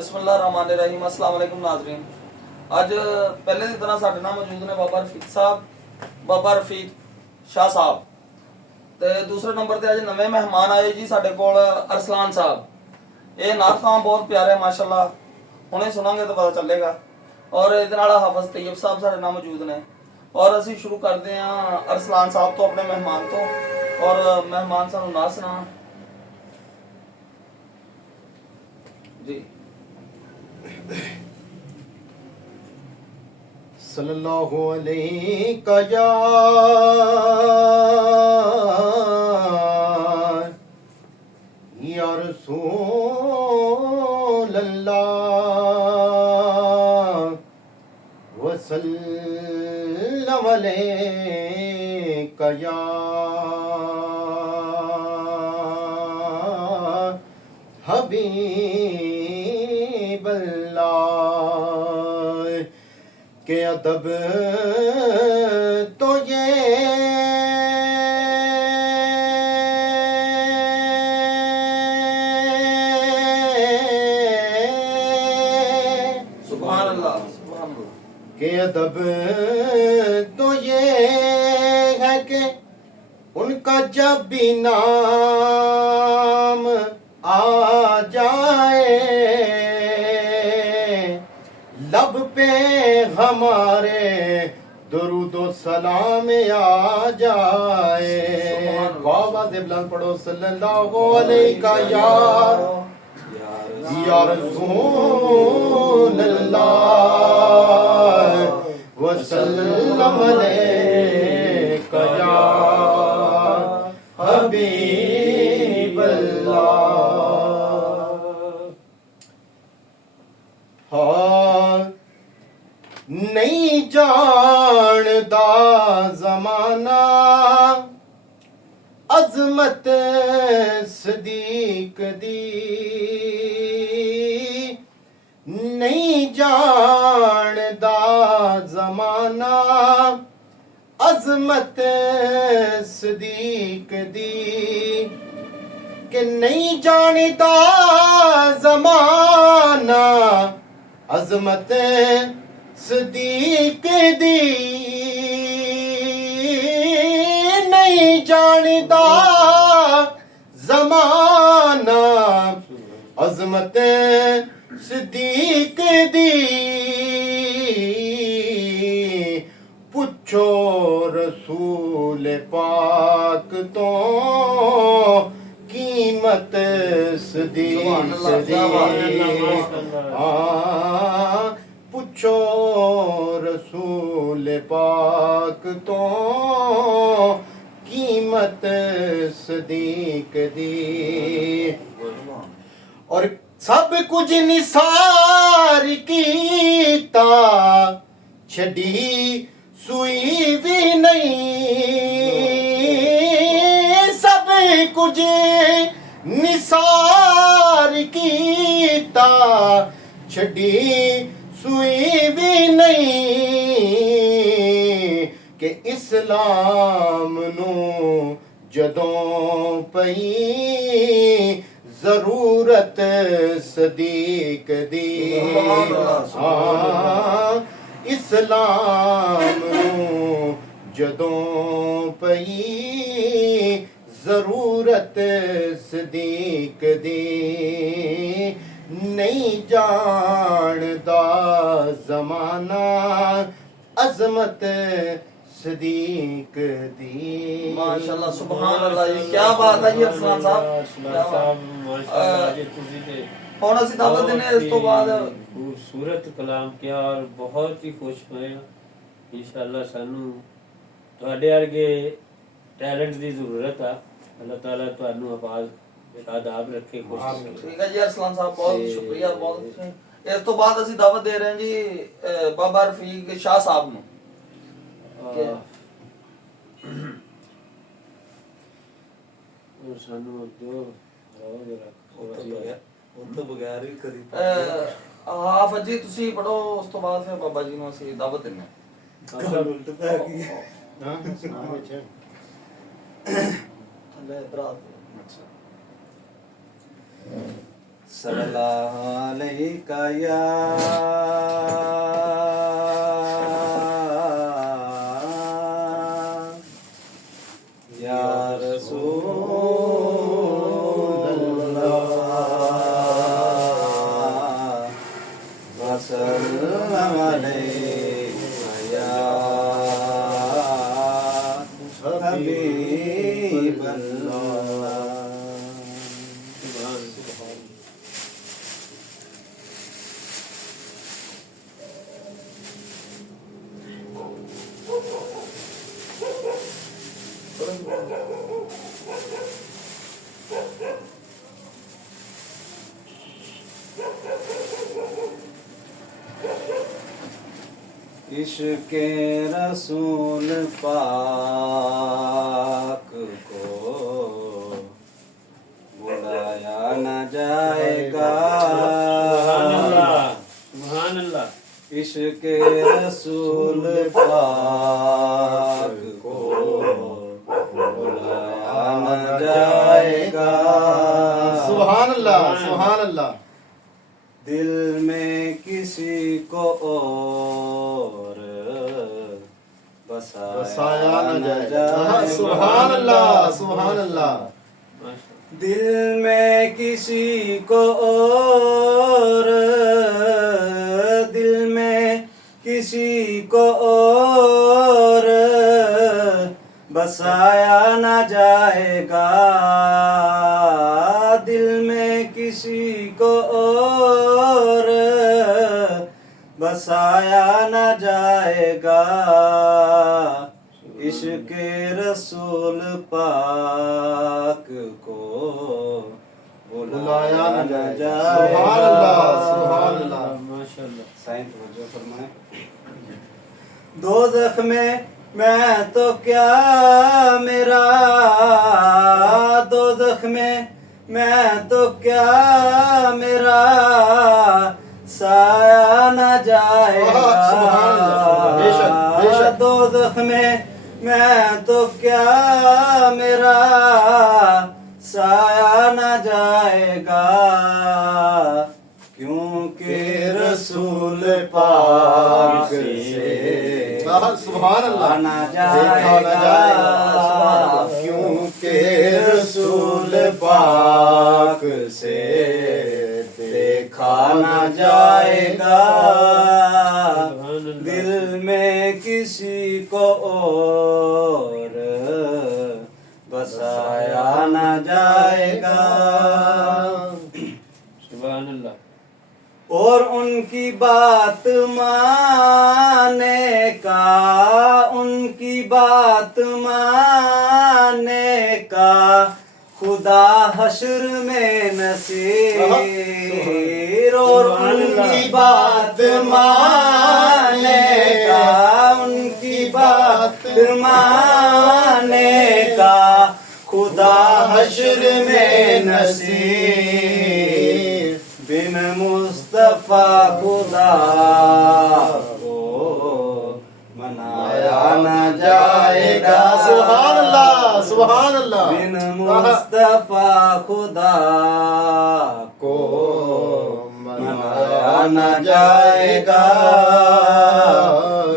ਬਿਸਮਿਲ੍ਲਾਹਿਰਰਹਿਮਾਨਿਰਰਹੀਮ। अस्सलाम वालेकुम नाज़रीन। ਅੱਜ ਪਹਿਲੇ ਦੀ ਤਰ੍ਹਾਂ ਸਾਡੇ ਨਾਲ ਮੌਜੂਦ ਨੇ ਬਾਬਾ ਰਫੀਕ ਸਾਹਿਬ, ਬਾਬਾ ਰਫੀਕ ਸ਼ਾਹ ਸਾਹਿਬ, ਤੇ ਦੂਸਰੇ ਨੰਬਰ ਤੇ ਅੱਜ ਨਵੇਂ ਮਹਿਮਾਨ ਆਏ ਜੀ ਸਾਡੇ ਕੋਲ ਅਰਸਲਾਨ ਸਾਹਿਬ। ਇਹ ਨਾਤਾਂ ਬਹੁਤ ਪਿਆਰੇ ਮਾਸ਼ਾਅੱਲਾ, ਹੁਣੇ ਸੁਣਾਂਗੇ ਤਾਂ ਪਤਾ ਚੱਲੇਗਾ। ਔਰ ਇਹਦੇ ਨਾਲ ਹਾਫਿਜ਼ ਤੈयब ਸਾਹਿਬ ਸਾਡੇ ਨਾਲ ਮੌਜੂਦ ਨੇ। ਔਰ ਅਸੀਂ ਸ਼ੁਰੂ ਕਰਦੇ ਹਾਂ ਅਰਸਲਾਨ ਸਾਹਿਬ ਤੋਂ, ਆਪਣੇ ਮਹਿਮਾਨ ਤੋਂ। ਔਰ ਮਹਿਮਾਨ ਸਾਨੂੰ ਨਾ ਸੁਣਾ ਜੀ। सल्लल्लाहु अलैका या रसूल अल्लाह वसल्लम अलैका या हबीब अल्लाह के अदब तो ये सुभान अल्लाह, सुभान अल्लाह। के अदब तो ये है कि उनका जब भी नाम आ जाए लब पे हमारे दरूदो सलाम आ जाए। बाबा से बुलंद पढ़ो सल्लल्लाहु अलैका या रसूल अल्लाह वसल्लम अलैका या हबीब अल्लाह। हाँ नहीं जानदा ज़माना अज़मत सदीक दी, नहीं जानदा ज़माना अज़मत सदीक दी, कि नहीं जानदा ज़माना अज़मत सदीक दी, नहीं जानदा ज़माना अज़मत सदीक दी। पुछो रसूल पाक तो कीमत सदीक दी। पुछो रसूल पाक तो कीमत सदीक दी। और सब कुछ निसार कीता छड़ी सुई भी नहीं, सब कुछ निसार कीता छड़ी सुई भी नहीं, कि इस्लाम नू जदों पई ज़रूरत सदीक दी। इस्लाम नू जदों पई ज़रूरत सदीक दी, नहीं जानदा ज़माना अज़मत सदीक दी। माशाल्लाह, सुभान अल्लाह। ये क्या बात है जी अरसलान साहब। ਹੁਣ ਅਸੀਂ ਦਾਵਤ ਦਿੰਦੇ ਹਾਂ। ਇਸ ਤੋਂ ਬਾਅਦ ਖੂਬਸੂਰਤ ਕਲਾਮ ਕਿਹਾ ਔਰ ਬਹੁਤ ਹੀ ਖੁਸ਼ ਹੋਏ ਹਾਂ। ਇਨਸ਼ਾਅੱਲਾ ਸਾਨੂੰ ਤੁਹਾਡੇ ਵਰਗੇ ਟੈਲੈਂਟ ਦੀ ਜ਼ਰੂਰਤ ਆ। ਅੱਲਾਹ ਤਾਲਾ ਤੁਹਾਨੂੰ ਆਬਾਦ ਆਦਾਬ ਰੱਖੇ, ਖੁਸ਼ ਰੱਖੇ। ਠੀਕ ਹੈ ਜੀ ਅਰਸਲਾਨ ਸਾਹਿਬ, ਬਹੁਤ ਸ਼ੁਕਰੀਆ, ਬਹੁਤ। ਇਸ ਤੋਂ ਬਾਅਦ ਅਸੀਂ ਦਾਵਤ ਦੇ ਰਹੇ ਹਾਂ ਜੀ ਬਾਬਾ ਰਫੀਕ ਸ਼ਾਹ ਸਾਹਿਬ ਨੂੰ। ਸਾਨੂੰ ਜੋ ਉਹ ਤੋਂ ਬਗੈਰ ਵੀ ਕਦੀ ਹਾਫਿਜ਼ ਜੀ ਤੁਸੀਂ ਪੜੋ, ਉਸ ਤੋਂ ਬਾਅਦ ਫਿਰ ਬਾਬਾ ਜੀ ਨੂੰ ਅਸੀਂ ਦਾਵਤ ਦਿੰਦੇ ਗੱਲ ਉਲਟ ਪੈ ਗਈ। ਹਾਂ ਸੁਣਾ ਵਿੱਚ ਥੱਲੇ ਇਤਰਾਜ਼। सल्लल्लाहु अलैका या रसूलल्लाह वसल्लम अलैका या हबीबल्लाह। इश्क़े रसूल पाक को बुलाया न जाएगा। सुभान अल्लाह। इश्क़े रसूल पाक को बुलाया न जाएगा। सुभान अल्लाह, सुभान अल्लाह। दिल में किसी को और बसाया न जाएगा। सुभान अल्लाह, सुभान अल्लाह। दिल में किसी को और दिल में किसी को और बसाया न जाएगा। दिल में किसी को और बसाया न जाएगा। इश्क़े रसूल पाक को बुलाया न जाएगा। सुभान अल्लाह, सुभान अल्लाह। माशाअल्लाह। साईं तवज्जो फरमाएं। दोज़ख में मैं तो क्या मेरा, दोज़ख में मैं तो क्या मेरा साया न जाएगा। सुभान अल्लाह। बेशक, बेशक। दोज़ख में मैं तो क्या मेरा साया न जाएगा। क्योंकि रसूल पाक से सुभान अल्लाह। आना देखा न जाएगा। क्योंकि रसूल पाक से देखा न जाएगा। दिल में किसी को और बसाया न जाएगा। सुभान अल्लाह। और उनकी बात मानने का, उनकी बात मानने का खुदा हश्र में नसीर। और उनकी बात मानने का, उनकी बात मानने का खुदा हश्र में नसीर। बिन मुस्तफा खुदा को मनाया न जाएगा। सुभान अल्लाह, सुभान अल्लाह। बिन मुस्तफा खुदा को मनाया न जाएगा।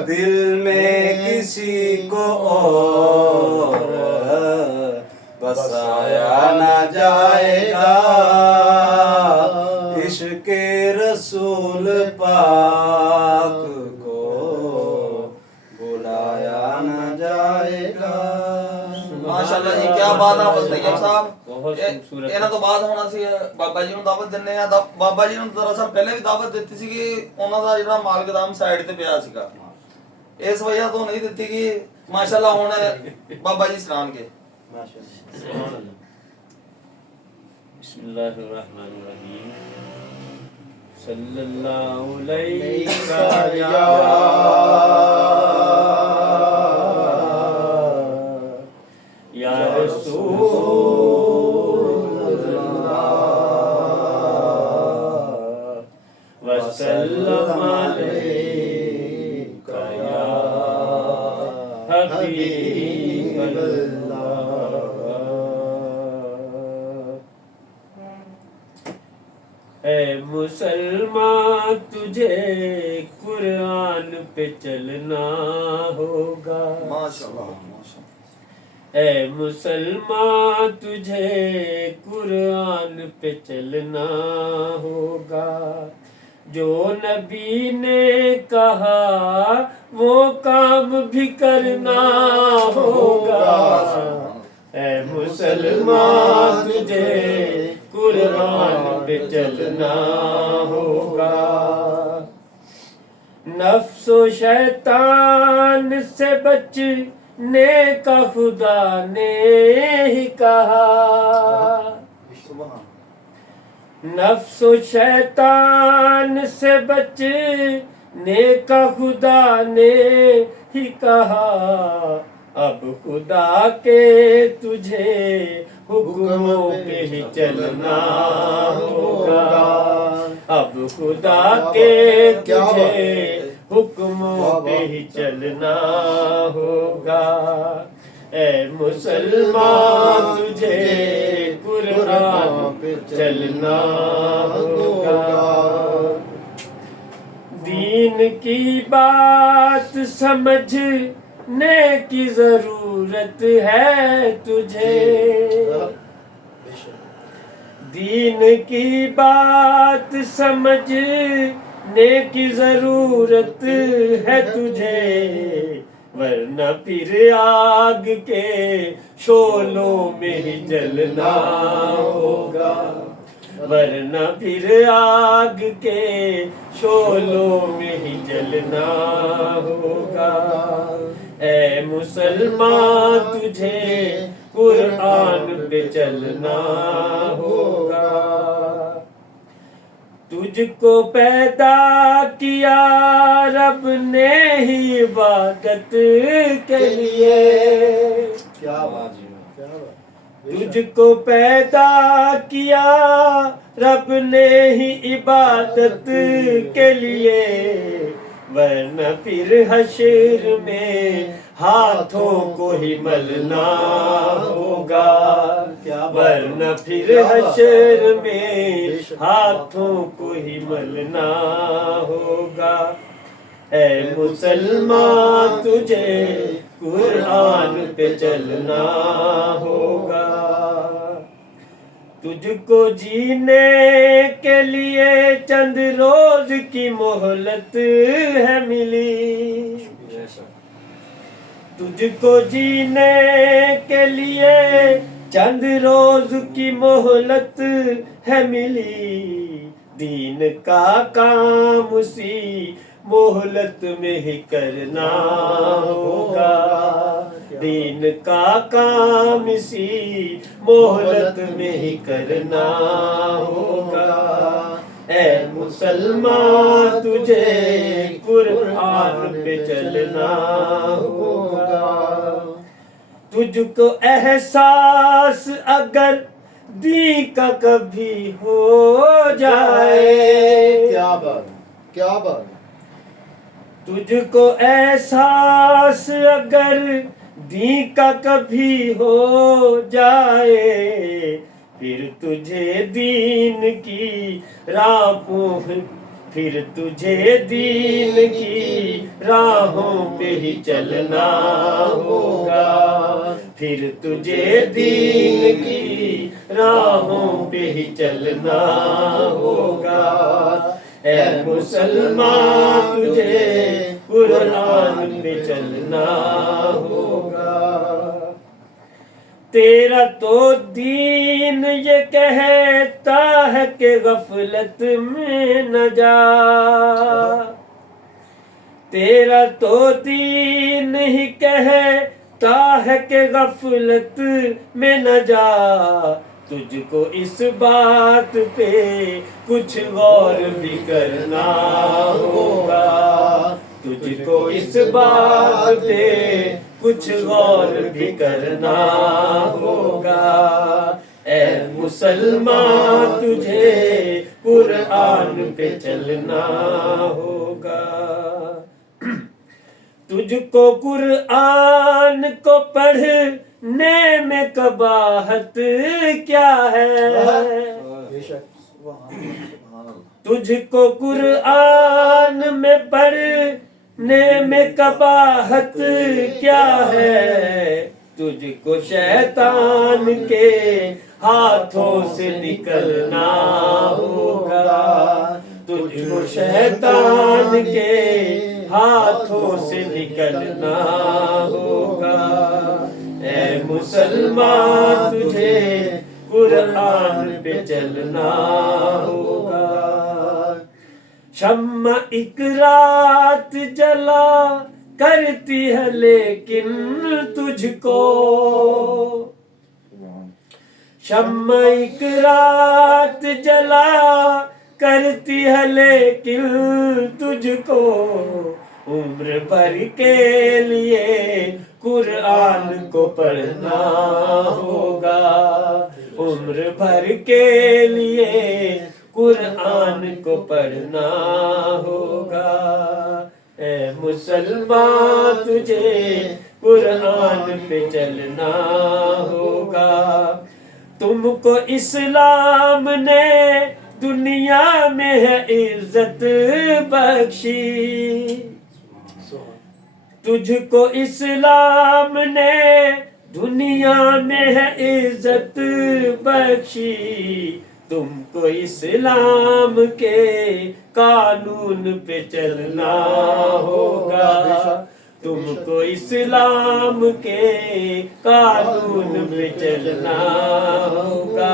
दिल में किसी को और बसाया न जाएगा। इश्क़े रसूल पाक को बुलाया न जाएगा। ਮਾਸ਼ਾਅੱਲਾ ਜੀ, ਕੀ ਬਾਤ ਆ ਬਸ ਤੈਯਬ ਸਾਹਿਬ। ਬਹੁਤ ਖੂਬਸੂਰਤ। ਇਹਨਾਂ ਤੋਂ ਬਾਅਦ ਹੁਣ ਅਸੀਂ ਬਾਬਾ ਜੀ ਨੂੰ ਦਾਵਤ ਦਿੰਨੇ ਆ। ਬਾਬਾ ਜੀ ਨੂੰ ਦਰਅਸਲ ਪਹਿਲੇ ਵੀ ਦਾਵਤ ਦਿੱਤੀ ਸੀਗੀ, ਉਹਨਾਂ ਦਾ ਜਿਹੜਾ ਮਾਲਕਦਾਮ ਸਾਈਡ ਤੇ ਪਿਆ ਸੀਗਾ, ਇਸ ਵਜ੍ਹਾ ਤੋਂ ਨਹੀਂ ਦਿੱਤੀ ਗਈ। ਮਾਸ਼ਾਅੱਲਾ ਹੁਣ ਬਾਬਾ ਜੀ ਸੁਣਾਉਣਗੇ। सुभान अल्लाह। बिस्मिल्लाहिर्रहमानिर्रहीम। सल्लल्लाहु अलैका या रसूलल्लाह वसल्लम अलैका या हबीबल्लाह। तुझे कुरान पे चलना होगा। माशाअल्लाह माशाअल्लाह। ऐ मुसलमान तुझे कुरान पे चलना होगा। जो नबी ने कहा वो काम भी करना होगा। ऐ मुसलमान तुझे कुरान पे चलना होगा। नफ्सो शैतान से बचने का खुदा ने ही कहा। नफ्सो शैतान से बचने का खुदा ने ही कहा। अब खुदा के तुझे हुक्मों पे ही चलना होगा। अब खुदा के तुझे हुक्मों पे ही चलना होगा। ऐ मुसलमान तुझे कुरान पे चलना होगा। दीन की बात समझने की जरूरत है तुझे। दीन की बात समझने की जरूरत है तुझे। वरना फिर आग के शोलों में ही जलना होगा। वरना फिर आग के शोलों में ही जलना होगा। ऐ मुसलमान तुझे कुरान पे चलना होगा। तुझको पैदा किया रब ने ही इबादत के लिए। क्या बात है, क्या बात। तुझको पैदा किया रब ने ही इबादत के लिए। वरना फिर हशर में हाथों को ही मलना होगा। वरना फिर हशर में हाथों को ही मलना होगा। ऐ मुसलमान तुझे कुरान पे चलना होगा। तुझको जीने के लिए चंद रोज की मोहलत है मिली। तुझको जीने के लिए चंद रोज की मोहलत है मिली। दीन का काम उसी मोहलत में ही करना होगा। दीन का काम इसी मोहलत में ही करना होगा। ऐ मुसलमान तुझे कुरान पे चलना होगा। तुझको एहसास अगर दी का कभी हो जाए। क्या बात, क्या बात। तुझको एहसास अगर दी का कभी हो जाए। फिर तुझे दीन की राहों फिर तुझे दीन की राहों पे ही चलना होगा। फिर तुझे दीन की राहों पे ही चलना होगा। ऐ मुसलमान तुझे कुरान पे चलना होगा। तेरा तो दीन ये कहता है कि गफलत में न जा। तेरा तो दीन ही कहता है कि गफलत में न जा। तुझको इस बात पे कुछ गौर भी करना होगा। तुझको इस बात पे कुछ गौर भी करना होगा। ऐ मुसलमान तुझे कुरान पे चलना होगा। तुझको कुरान को पढ़ने में कबाहत क्या है। बेशक। सुभान अल्लाह। तुझको कुरान में पढ़ने में कबाहत क्या है, तुझको शैतान के हाथों से निकलना होगा, तुझको शैतान के हाथों से निकलना होगा। ऐ मुसलमान तुझे कुरान पे चलना होगा। शम्मा एक रात जला करती है लेकिन तुझको, शम्मा एक रात जला करती है लेकिन तुझको, उम्र भर के लिए कुरान को पढ़ना होगा, उम्र भर के लिए कुरान को पढ़ना होगा। ए मुसलमान तुझे कुरान पे चलना होगा। तुमको इस्लाम ने दुनिया में है इज्जत बख्शी, तुझको इस्लाम ने दुनिया में है इज्जत बख्शी, तुमको इस्लाम के कानून पे चलना होगा, तुमको इस्लाम के कानून पे चलना होगा।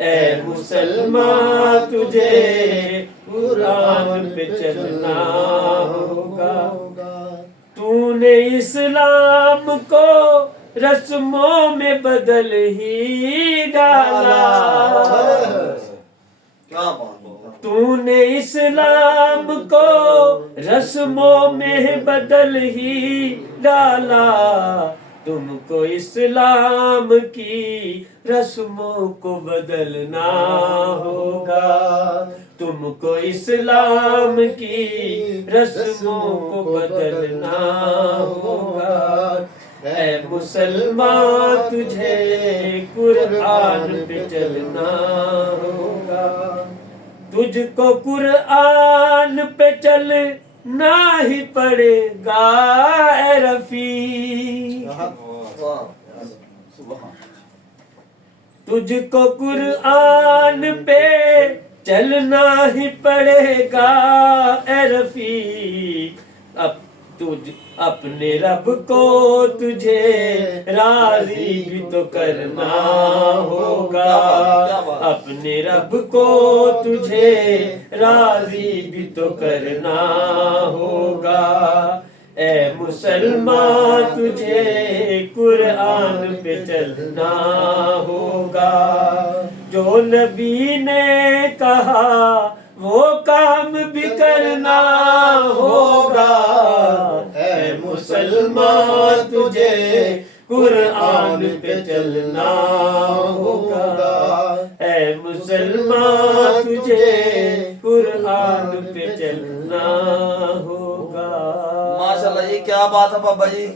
ऐ मुसलमान तुझे कुरान पे चलना होगा। तूने इस्लाम को रस्मों में बदल ही डाला, क्या बात है। तूने इस्लाम को रस्मों में बदल ही डाला, तुमको इस्लाम की रस्मों को बदलना होगा, तुमको इस्लाम की रस्मों को बदलना होगा। ऐ मुसलमान तुझे कुरान पे चलना होगा, तुझको कुरान पे चलना ही पड़ेगा ऐ रफीक, वाह, सुभान। तुझको कुरान पे चलना ही पड़ेगा ऐ रफीक। अब तुझ अपने रब को तुझे राजी भी तो करना होगा, अपने रब को तुझे राजी भी तो करना होगा। ऐ मुसलमान तुझे कुरान पे चलना होगा, जो नबी ने कहा वो काम भी करना होगा। ऐ मुसलमान तुझे कुरान पे चलना होगा, ऐ मुसलमान तुझे कुरान पे चलना होगा। माशाल्लाह जी, क्या बात है बाबा जी,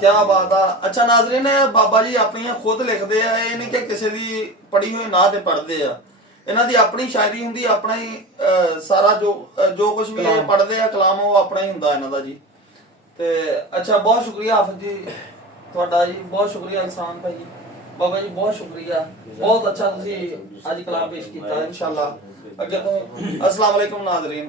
क्या बात है। अच्छा नाज़रीन, बाबा जी ਆਪਣੀਆਂ ਖੁਦ ਲਿਖਦੇ ਆ, ਇਹ ਨਹੀਂ ਕਿ ਕਿਸੇ ਦੀ ਪੜੀ ਹੋਈ ਨਾ ਤੇ ਪੜਦੇ ਆ। ਇਹਨਾਂ ਦੀ ਆਪਣੀ ਸ਼ਾਇਰੀ ਹੁੰਦੀ, ਆਪਣਾ ਹੀ ਸਾਰਾ ਜੋ ਕੁਝ ਵੀ ਇਹ ਪੜਦੇ ਆ ਕਲਾਮ, ਉਹ ਆਪਣਾ ਹੀ ਹੁੰਦਾ ਇਹਨਾਂ ਦਾ ਜੀ। ਤੇ ਅੱਛਾ, ਬਹੁਤ ਸ਼ੁਕਰੀਆ ਹਾਫਿਜ਼ ਜੀ ਤੁਹਾਡਾ ਜੀ, ਬਹੁਤ ਸ਼ੁਕਰੀਆ ਇਨਸਾਨ ਭਾਈ ਜੀ, ਬਾਬਾ ਜੀ ਬਹੁਤ ਸ਼ੁਕਰੀਆ, ਬਹੁਤ ਅੱਛਾ ਤੁਸੀਂ ਅੱਜ ਕਲਾਮ ਪੇਸ਼ ਕੀਤਾ। ਇਨਸ਼ਾਅੱਲਾ ਅੱਗੇ ਤੋਂ। अस्सलाम वालेकुम नाज़रीन।